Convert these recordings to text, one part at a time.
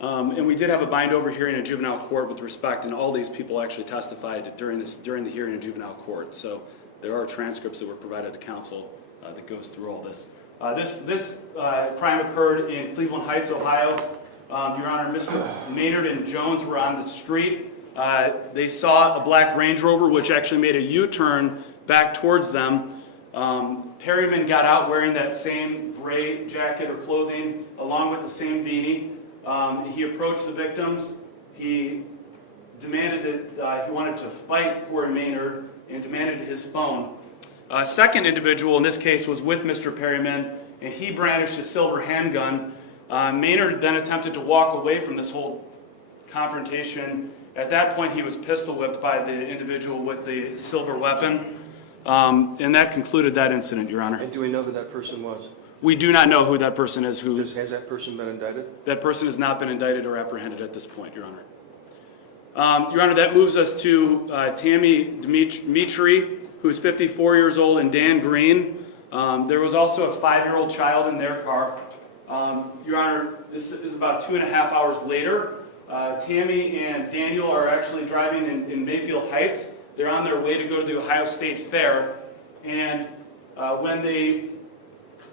And we did have a bind-over hearing in juvenile court with respect, and all these people actually testified during the hearing in juvenile court. So there are transcripts that were provided to counsel that goes through all this. This crime occurred in Cleveland Heights, Ohio. Your Honor, Mr. Maynard and Jones were on the street. They saw a black Range Rover, which actually made a U-turn back towards them. Perryman got out wearing that same gray jacket or clothing, along with the same beanie. He approached the victims. He demanded that he wanted to fight Corey Maynard and demanded his phone. A second individual in this case was with Mr. Perryman, and he brandished a silver handgun. Maynard then attempted to walk away from this whole confrontation. At that point, he was pistol whipped by the individual with the silver weapon, and that concluded that incident, Your Honor. And do we know who that person was? We do not know who that person is. Has that person been indicted? That person has not been indicted or apprehended at this point, Your Honor. Your Honor, that moves us to Tammy Dimitri, who's 54 years old, and Dan Green. There was also a 5-year-old child in their car. Your Honor, this is about 2.5 hours later. Tammy and Daniel are actually driving in Mayfield Heights. They're on their way to go to the Ohio State Fair. And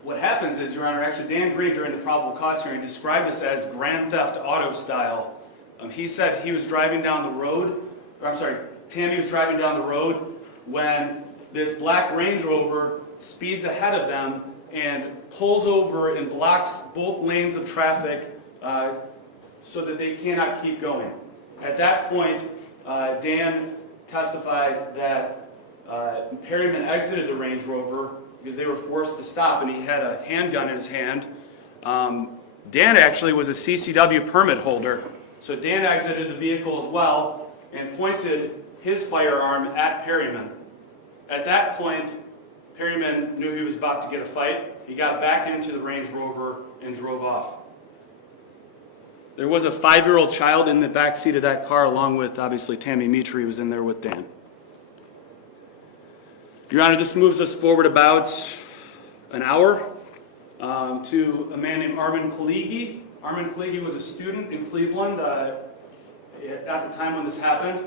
what happens is, Your Honor, actually Dan Green during the probable cause hearing described this as Grand Theft Auto style. He said he was driving down the road, Tammy was driving down the road when this black Range Rover speeds ahead of them and pulls over and blocks both lanes of traffic so that they cannot keep going. At that point, Dan testified that Perryman exited the Range Rover because they were forced to stop, and he had a handgun in his hand. Dan actually was a CCW permit holder, so Dan exited the vehicle as well and pointed his firearm at Perryman. At that point, Perryman knew he was about to get a fight. He got back into the Range Rover and drove off. There was a 5-year-old child in the back seat of that car, along with, obviously, Tammy Mitri, who was in there with Dan. Your Honor, this moves us forward about an hour to a man named Armin Kaligi. Armin Kaligi was a student in Cleveland at the time when this happened.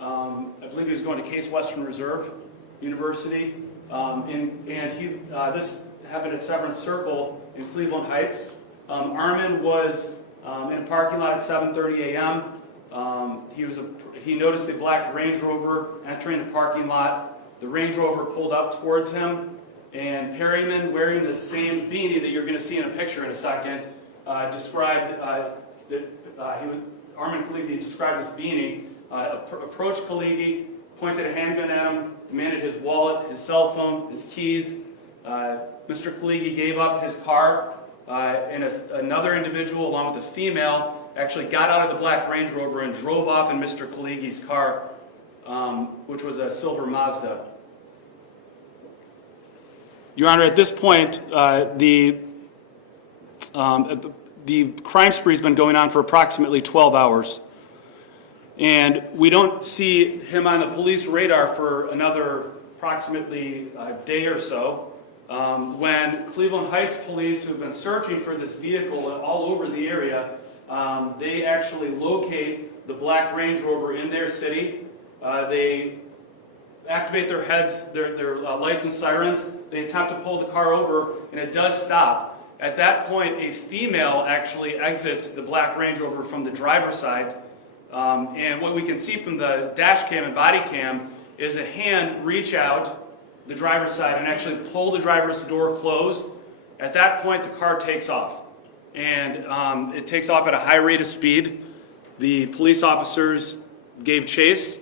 I believe he was going to Case Western Reserve University. This happened at Severance Circle in Cleveland Heights. Armin was in a parking lot at 7:30 a.m. He noticed a black Range Rover entering the parking lot. The Range Rover pulled up towards him, and Perryman, wearing the same beanie that you're going to see in a picture in a second, described Armin Kaligi described this beanie, approached Kaligi, pointed a handgun at him, demanded his wallet, his cell phone, his keys. Mr. Kaligi gave up his car, and another individual, along with a female, actually got out of the black Range Rover and drove off in Mr. Kaligi's car, which was a silver Mazda. Your Honor, at this point, the crime spree has been going on for approximately 12 hours. And we don't see him on the police radar for another approximately a day or so. When Cleveland Heights police, who have been searching for this vehicle all over the area, they actually locate the black Range Rover in their city. They activate their heads, their lights and sirens. They attempt to pull the car over, and it does stop. At that point, a female actually exits the black Range Rover from the driver's side. And what we can see from the dash cam and body cam is a hand reach out the driver's side and actually pull the driver's door closed. At that point, the car takes off. And it takes off at a high rate of speed. The police officers gave chase.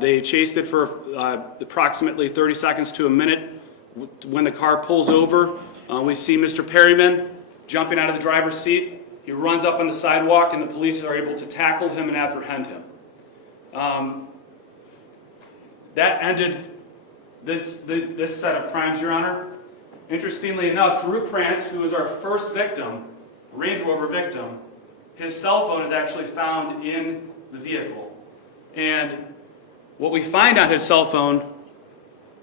They chased it for approximately 30 seconds to a minute. When the car pulls over, we see Mr. Perryman jumping out of the driver's seat. He runs up on the sidewalk, and the police are able to tackle him and apprehend him. That ended this set of crimes, Your Honor. Interestingly enough, Drew Prance, who was our first victim, Range Rover victim, his cell phone is actually found in the vehicle. And what we find on his cell phone,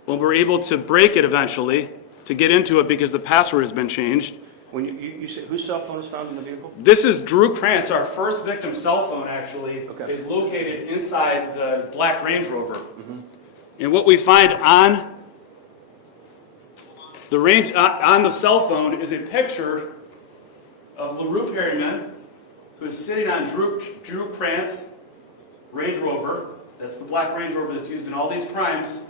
when we're able to break it eventually, to get into it because the password has been changed, When you said, whose cell phone is found in the vehicle? This is Drew Krantz, our first victim's cell phone actually, Okay. is located inside the black Range Rover. Mm-hmm. And what we find on the cell phone is a picture of LaRue Perryman, who is sitting on Drew Krantz Range Rover. That's the black Range Rover that's used in all these crimes.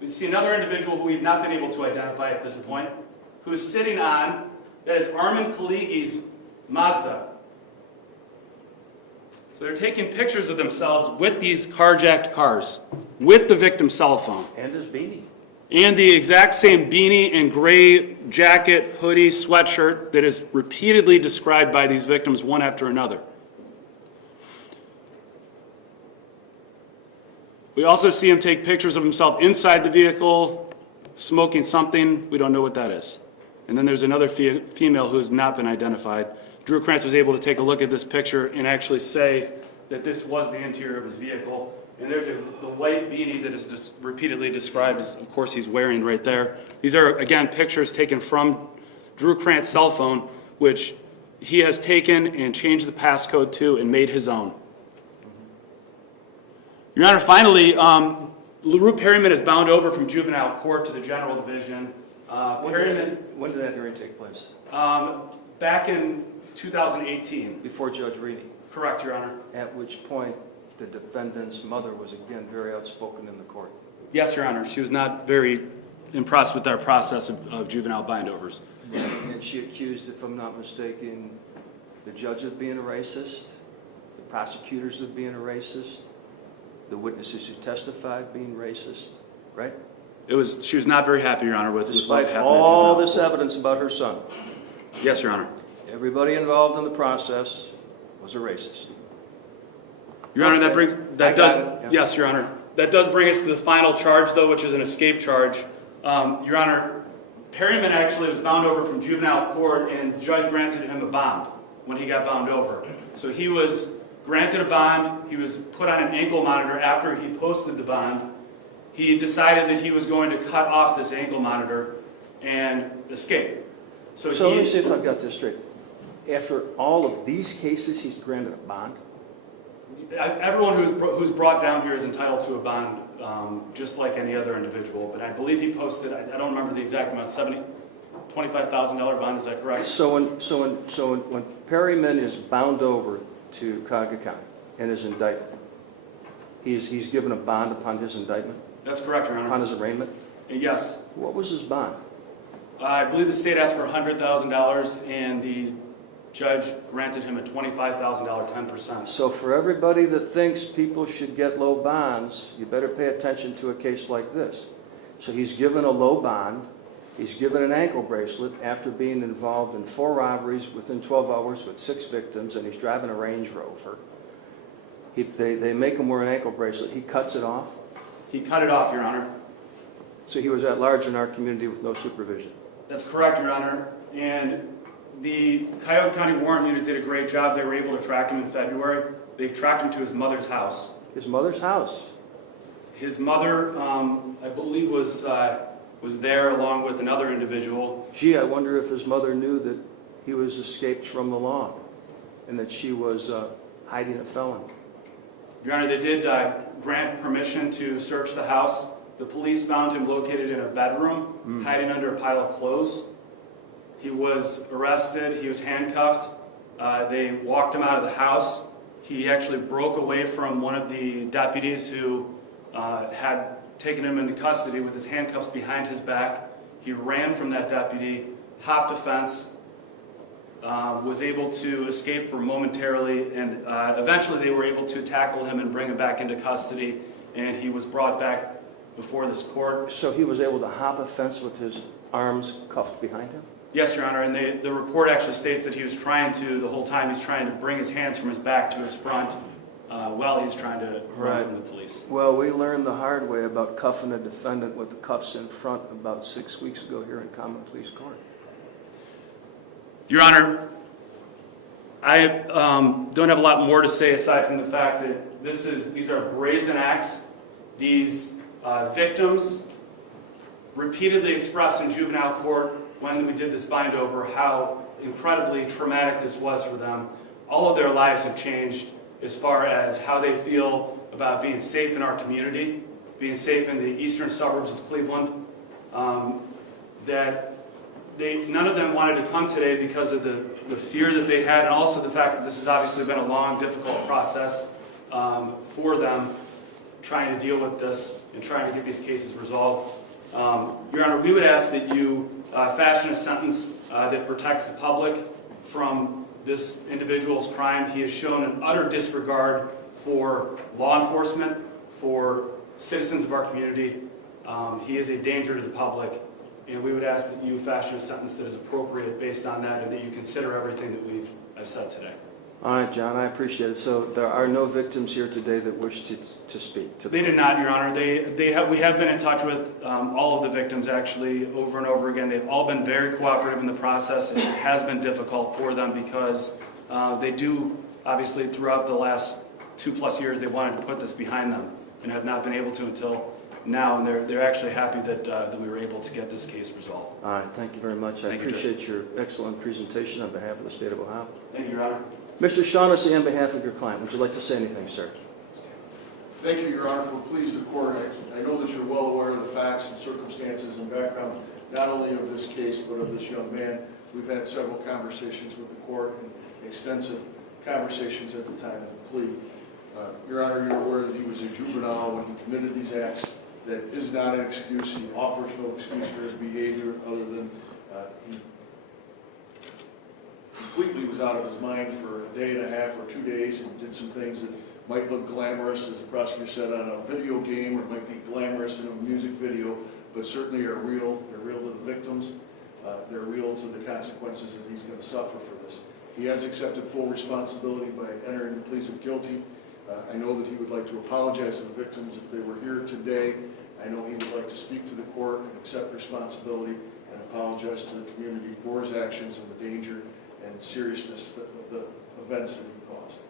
We see another individual who we've not been able to identify at this point, who is sitting on, that is Armin Kaligi's Mazda. So they're taking pictures of themselves with these carjacked cars, with the victim's cell phone. And his beanie. And the exact same beanie and gray jacket, hoodie, sweatshirt that is repeatedly described by these victims one after another. We also see him take pictures of himself inside the vehicle, smoking something. We don't know what that is. And then there's another female who has not been identified. Drew Krantz was able to take a look at this picture and actually say that this was the interior of his vehicle. And there's the white beanie that is just repeatedly described as, of course, he's wearing right there. These are, again, pictures taken from Drew Krantz's cell phone, which he has taken and changed the passcode to and made his own. Your Honor, finally, LaRue Perryman is bound over from juvenile court to the general division. When did that hearing take place? Back in 2018. Before Judge Reedy. Correct, Your Honor. At which point the defendant's mother was again very outspoken in the court. Yes, Your Honor. She was not very impressed with our process of juvenile bindovers. And she accused, if I'm not mistaken, the judge of being a racist, the prosecutors of being a racist, the witnesses who testified being racist, right? She was not very happy, Your Honor, with what Despite happened all at juvenile this evidence about her son, court. Yes, Your Honor. everybody involved in the process was a racist. Your Honor, Okay. yes, Your Honor. That does bring us to the final charge, though, which is an escape charge. Your Honor, Perryman actually was bound over from juvenile court, and the judge granted him a bond when he got bound over. So he was granted a bond. He was put on an ankle monitor after he posted the bond. He decided that he was going to cut off this ankle monitor and escape. So let me see if I've got this straight. After all of these cases, he's granted a bond? Everyone who's brought down here is entitled to a bond, just like any other individual. But I believe he posted, I don't remember the exact amount, $25,000 bond, is that correct? So when Perryman is bound over to Cuyahoga County and is indicted, he's given a bond upon his indictment, That's correct, Your upon Honor. his arraignment? Yes. What was his bond? I believe the state asked for $100,000, and the judge granted him a $25,000, 10%. So for everybody that thinks people should get low bonds, you better pay attention to a case like this. So he's given a low bond, he's given an ankle bracelet after being involved in 4 robberies within 12 hours with 6 victims, and he's driving a Range Rover. They make him wear an ankle bracelet, he cuts it off. He cut it off, Your Honor. So he was at large in our community with no supervision. That's correct, Your Honor. And the Cuyahoga County Warrant Unit did a great job. They were able to track him in February. They tracked him to his mother's house. His mother's house. His mother, I believe, was there along with another individual. Gee, I wonder if his mother knew that he was escaped from the law and that she was hiding a felon. Your Honor, they did grant permission to search the house. The police found him located in a bedroom, hiding under a pile of clothes. He was arrested. He was handcuffed. They walked him out of the house. He actually broke away from one of the deputies who had taken him into custody with his handcuffs behind his back. He ran from that deputy, hopped a fence, was able to escape for momentarily, and eventually they were able to tackle him and bring him back into custody, and he was brought back before this court. So he was able to hop a fence with his arms cuffed behind him? Yes, Your Honor, and the report actually states that he was trying to, the whole time, he's trying to bring his hands from his back to his front while he's trying to run from the police. Well, we learned the hard way about cuffing a defendant with the cuffs in front about 6 weeks ago here in Common Pleas Court. Your Honor, I don't have a lot more to say aside from the fact that these are brazen acts. These victims repeatedly expressed in juvenile court when we did this bind over how incredibly traumatic this was for them. All of their lives have changed as far as how they feel about being safe in our community, being safe in the eastern suburbs of Cleveland. None of them wanted to come today because of the fear that they had, and also the fact that this has obviously been a long, difficult process for them trying to deal with this and trying to get these cases resolved. Your Honor, we would ask that you fashion a sentence that protects the public from this individual's crime. He has shown an utter disregard for law enforcement, for citizens of our community. He is a danger to the public, and we would ask that you fashion a sentence that is appropriate based on that, and that you consider everything that I've said today. All right, John, I appreciate it. So there are no victims here today that wish to speak to They did not, Your Honor. We have been in touch with all of the victims, actually, over and over again. They've all been very cooperative in the process. It has been difficult for them because they do, obviously, throughout the last 2+ years, they wanted to put this behind them and have not been able to until now. And they're actually happy that we were able to get this case resolved. All right, thank you very much. I appreciate your excellent presentation on behalf of the state of Ohio. Thank you, Your Honor. Mr. Shaughnessy, on behalf of your client, would you like to say anything, sir? Thank you, Your Honor, for pleasing the court. I know that you're well aware of the facts and circumstances and background, not only of this case, but of this young man. We've had several conversations with the court and extensive conversations at the time of the plea. Your Honor, you're aware that he was a juvenile when he committed these acts. That is not an excuse. He offers no excuse for his behavior other than he completely was out of his mind for a day and a half or 2 days and did some things that might look glamorous, as the prosecutor said, on a video game, or might be glamorous in a music video, but certainly are real. They're real to the victims. They're real to the consequences that he's going to suffer for this. He has accepted full responsibility by entering the pleas of guilty. I know that he would like to apologize to the victims if they were here today. I know he would like to speak to the court and accept responsibility and apologize to the community for his actions and the danger and seriousness of the events that he caused.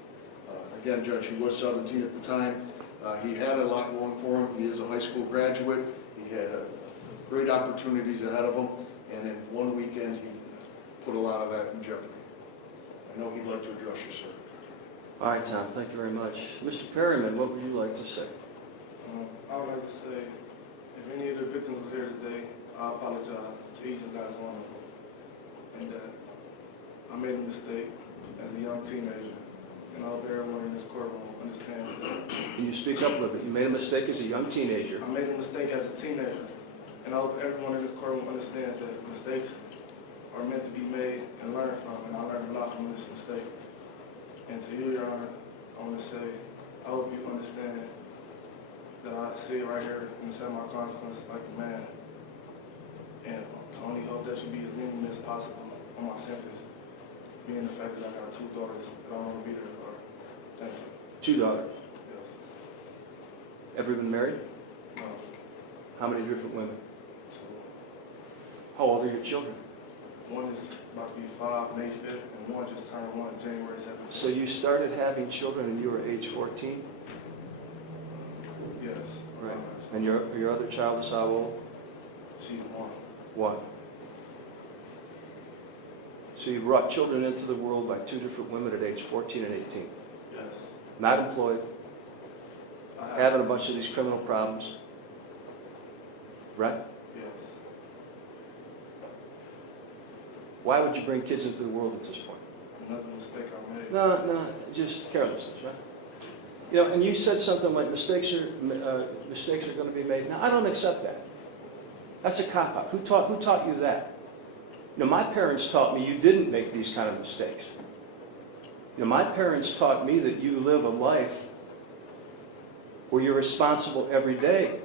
Again, Judge, he was 17 at the time. He had a lot going for him. He is a high school graduate. He had great opportunities ahead of him, and in one weekend he put a lot of that in jeopardy. I know he'd like to address you, sir. All right, Tom, thank you very much. Mr. Perryman, what would you like to say? I would like to say, if any of the victims was here today, I apologize to each and every one of them. And that I made a mistake as a young teenager, and I hope everyone in this courtroom understands that. Can you speak up a little bit? You made a mistake as a young teenager. I made a mistake as a teenager, and I hope everyone in this courtroom understands that mistakes are meant to be made and learned from, and I learned a lot from this mistake. And to you, Your Honor, I want to say, I hope you understand that I sit right here and accept my consequences like a man. And I only hope that you be as lenient as possible on my sentence, being the fact that I got 2 daughters that I want to be there for. Thank you. 2 daughters. Yes. Ever been married? No. How many different women? So, How old are your children? one is about to be 5 May 5th, and one just turned 1 January 17th. So you started having children when you were age 14? Yes. Right. And your other child is how old? She's 1. What? So you brought children into the world by 2 different women at age 14 and 18. Yes. Not employed, having a bunch of these criminal problems. Right? Yes. Why would you bring kids into the world at this point? Another mistake I made. No, just carelessness, right? You know, and you said something like mistakes are going to be made. Now, I don't accept that. That's a cop-out. Who taught you that? You know, my parents taught me you didn't make these kind of mistakes. You know, my parents taught me that you live a life where you're responsible every day.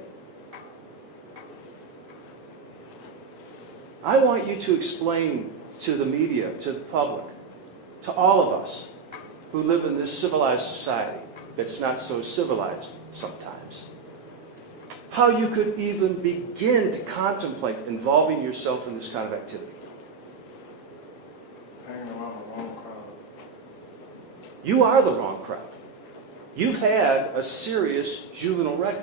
I want you to explain to the media, to the public, to all of us who live in this civilized society that's not so civilized sometimes, how you could even begin to contemplate involving yourself in this kind of activity. Hanging around the wrong crowd. You are the wrong crowd. You've had a serious juvenile record.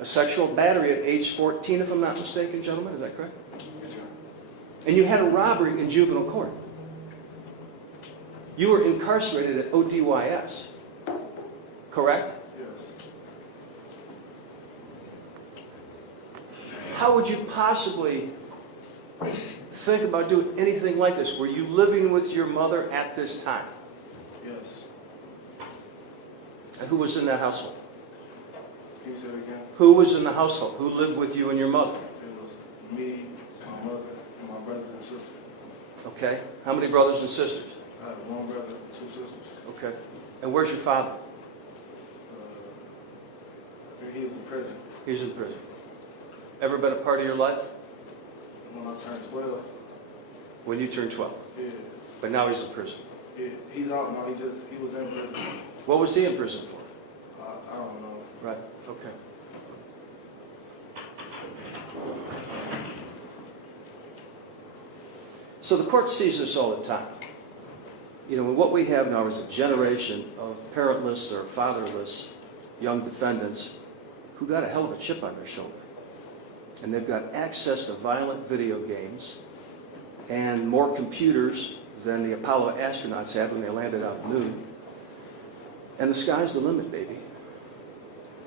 A sexual battery at age 14, if I'm not mistaken, gentlemen, is that correct? Yes, sir. And you had a robbery in juvenile court. You were incarcerated at ODYS, correct? Yes. How would you possibly think about doing anything like this? Were you living with your mother at this time? Yes. And who was in that household? Can you say it again? Who was in the household? Who lived with you and your mother? It was me, my mother, and my brother and sister. Okay. How many brothers and sisters? I have one brother, 2 sisters. Okay. And where's your father? I think he's in prison. He's in prison. Ever been a part of your life? When I turned 12, When you turned 12. yeah, But now he's in prison. yeah, he's out now. He was in prison. What was he in prison for? I don't know. Right. Okay. So the court sees this all the time. You know, what we have now is a generation of parentless or fatherless young defendants who got a hell of a chip on their shoulder. And they've got access to violent video games and more computers than the Apollo astronauts had when they landed on the moon. And the sky's the limit, baby.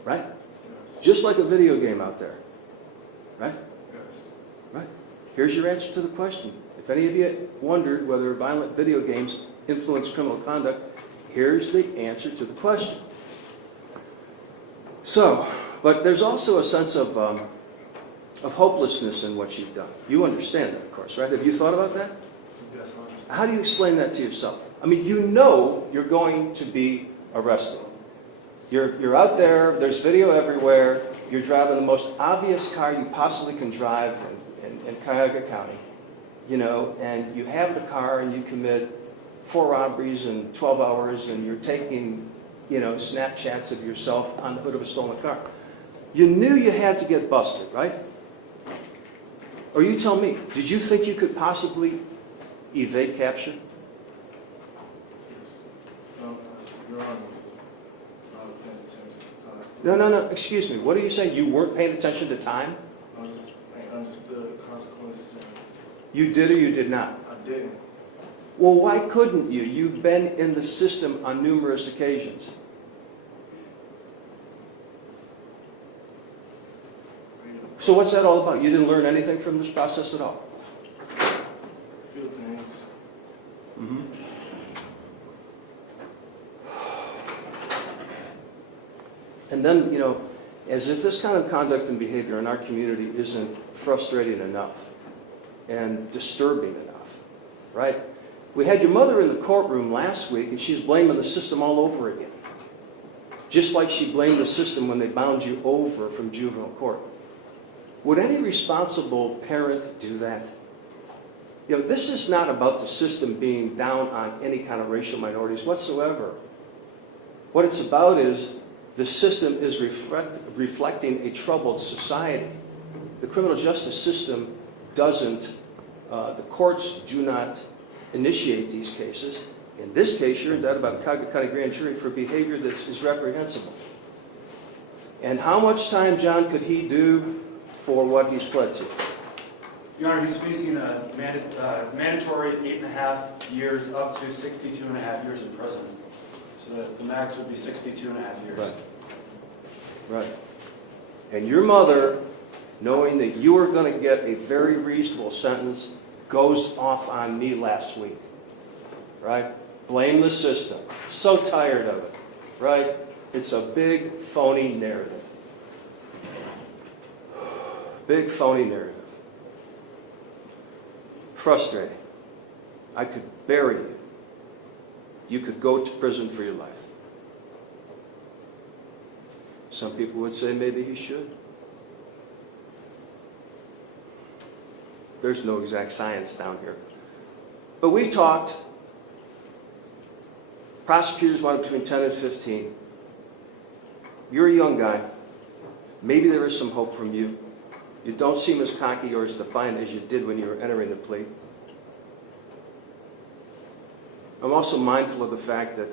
Right? Yes. Just like a video game out there. Right? Yes. Right. Here's your answer to the question. If any of you wondered whether violent video games influence criminal conduct, here's the answer to the question. So, but there's also a sense of hopelessness in what you've done. You understand that, of course, right? Have you thought about that? Yes, I understand. How do you explain that to yourself? I mean, you know you're going to be arrested. You're out there, there's video everywhere, you're driving the most obvious car you possibly can drive in Cuyahoga County, you know, and you have the car and you commit 4 robberies in 12 hours and you're taking, you know, Snapchats of yourself on the hood of a stolen car. You knew you had to get busted, right? Or you tell me, did you think you could possibly evade capture? No, Your Honor, I was paying attention. No, excuse me. What are you saying? You weren't paying attention to time? I understood the consequences. You did or you did not? I didn't. Well, why couldn't you? You've been in the system on numerous occasions. So what's that all about? You didn't learn anything from this process at all? A few things. Mm-hmm. And then, you know, as if this kind of conduct and behavior in our community isn't frustrating enough and disturbing enough, right? We had your mother in the courtroom last week, and she's blaming the system all over again. Just like she blamed the system when they bound you over from juvenile court. Would any responsible parent do that? You know, this is not about the system being down on any kind of racial minorities whatsoever. What it's about is the system is reflecting a troubled society. The criminal justice system doesn't, the courts do not initiate these cases. In this case, you're indicted by the Cuyahoga County Grand Jury for behavior that is reprehensible. And how much time, John, could he do for what he's pled to? Your Honor, he's facing a mandatory 8.5 years up to 62.5 years in prison. So the max would be 62.5 years. Right. Right. And your mother, knowing that you were going to get a very reasonable sentence, goes off on me last week. Right? Blame the system. So tired of it. Right? It's a big phony narrative. Big phony narrative. Frustrating. I could bury you. You could go to prison for your life. Some people would say maybe he should. There's no exact science down here. But we talked. Prosecutors wanted between 10 and 15. You're a young guy. Maybe there is some hope from you. You don't seem as cocky or as defiant as you did when you were entering the plea. I'm also mindful of the fact that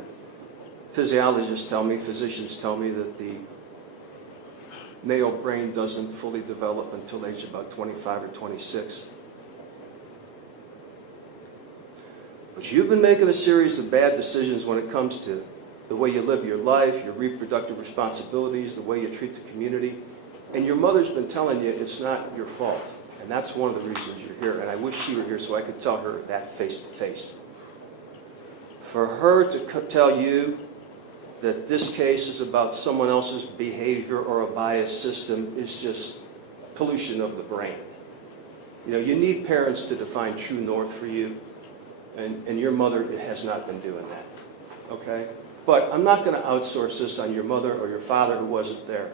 physiologists tell me, physicians tell me that the male brain doesn't fully develop until age about 25 or 26. But you've been making a series of bad decisions when it comes to the way you live your life, your reproductive responsibilities, the way you treat the community. And your mother's been telling you it's not your fault. And that's one of the reasons you're here. And I wish she were here so I could tell her that face to face. For her to tell you that this case is about someone else's behavior or a biased system is just pollution of the brain. You know, you need parents to define true north for you, and your mother has not been doing that, okay? But I'm not going to outsource this on your mother or your father who wasn't there.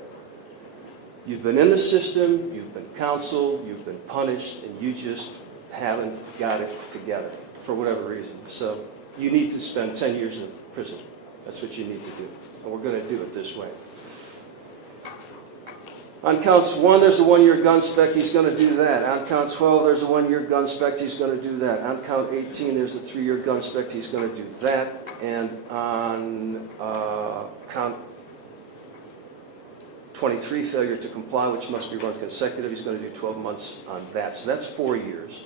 You've been in the system, you've been counseled, you've been punished, and you just haven't got it together for whatever reason. So you need to spend 10 years in prison. That's what you need to do, and we're going to do it this way. On counts 1, there's a 1-year gun spec, he's going to do that. On count 12, there's a 1-year gun spec, he's going to do that. On count 18, there's a 3-year gun spec, he's going to do that. And on count 23, failure to comply, which must be run consecutive, he's going to do 12 months on that. So that's 4 years.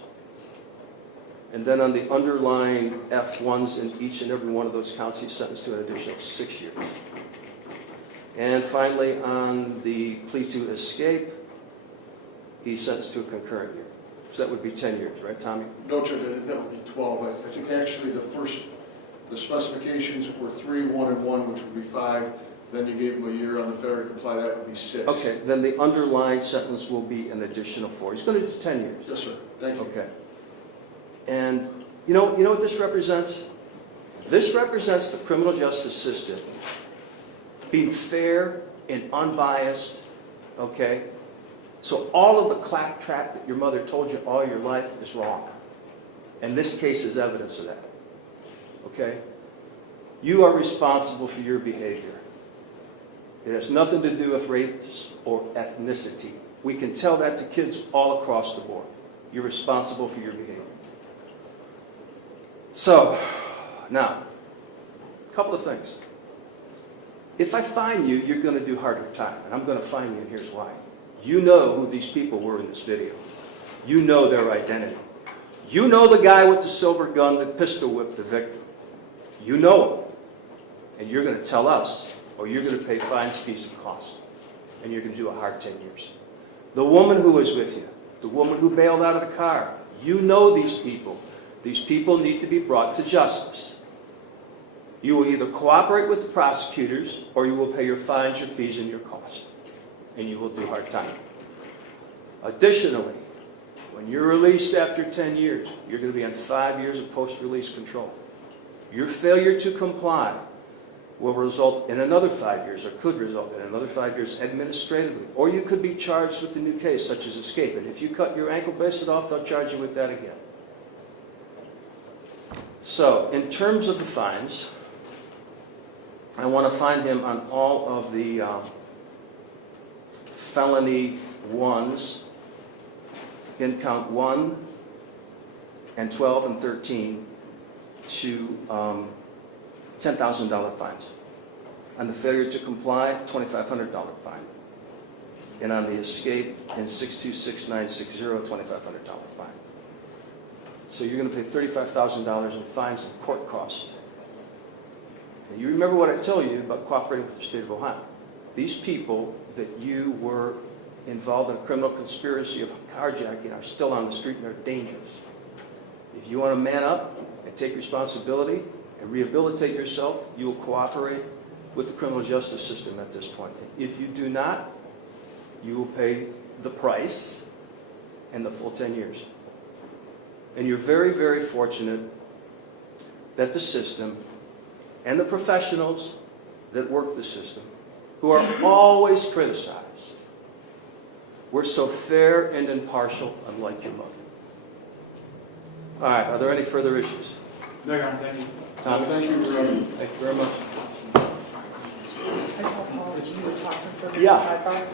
And then on the underlying F1s in each and every one of those counts, he's sentenced to an additional 6 years. And finally, on the plea to escape, he's sentenced to a concurrent year. So that would be 10 years, right, Tommy? No, Judge, I think that would be 12. I think actually the specifications were 3, 1, and 1, which would be 5. Then you gave him a year on the failure to comply, that would be 6. Okay, then the underlying sentence will be an additional 4. He's going to do 10 years. Yes, sir. Thank you. Okay. And you know what this represents? This represents the criminal justice system being fair and unbiased, okay? So all of the claptrap that your mother told you all your life is wrong. And this case is evidence of that, okay? You are responsible for your behavior. It has nothing to do with race or ethnicity. We can tell that to kids all across the board. You're responsible for your behavior. So, now, a couple of things. If I fine you, you're going to do harder time, and I'm going to fine you, and here's why. You know who these people were in this video. You know their identity. You know the guy with the silver gun that pistol whipped the victim. You know him. And you're going to tell us, or you're going to pay fines, fees, and costs. And you're going to do a hard 10 years. The woman who was with you, the woman who bailed out of the car, you know these people. These people need to be brought to justice. You will either cooperate with the prosecutors, or you will pay your fines, your fees, and your costs. And you will do hard time. Additionally, when you're released after 10 years, you're going to be on 5 years of post-release control. Your failure to comply will result in another 5 years, or could result in another 5 years administratively. Or you could be charged with a new case, such as escape. And if you cut your ankle bracelet off, they'll charge you with that again. So, in terms of the fines, I want to fine him on all of the felony ones in count 1 and 12 and 13 to $10,000 fines. On the failure to comply, $2,500 fine. And on the escape in 626960, $2,500 fine. So you're going to pay $35,000 in fines and court costs. And you remember what I told you about cooperating with the state of Ohio. These people that you were involved in a criminal conspiracy of carjacking are still on the street and they're dangerous. If you want to man up and take responsibility and rehabilitate yourself, you will cooperate with the criminal justice system at this point. If you do not, you will pay the price and the full 10 years. And you're very, very fortunate that the system and the professionals that work the system, who are always criticized, were so fair and impartial, unlike your mother. All right, are there any further issues? No, Your Honor, thank you. Tom? Thank you, Your Honor. Thank you very much. I don't know if you were talking for the Yeah. sidebar.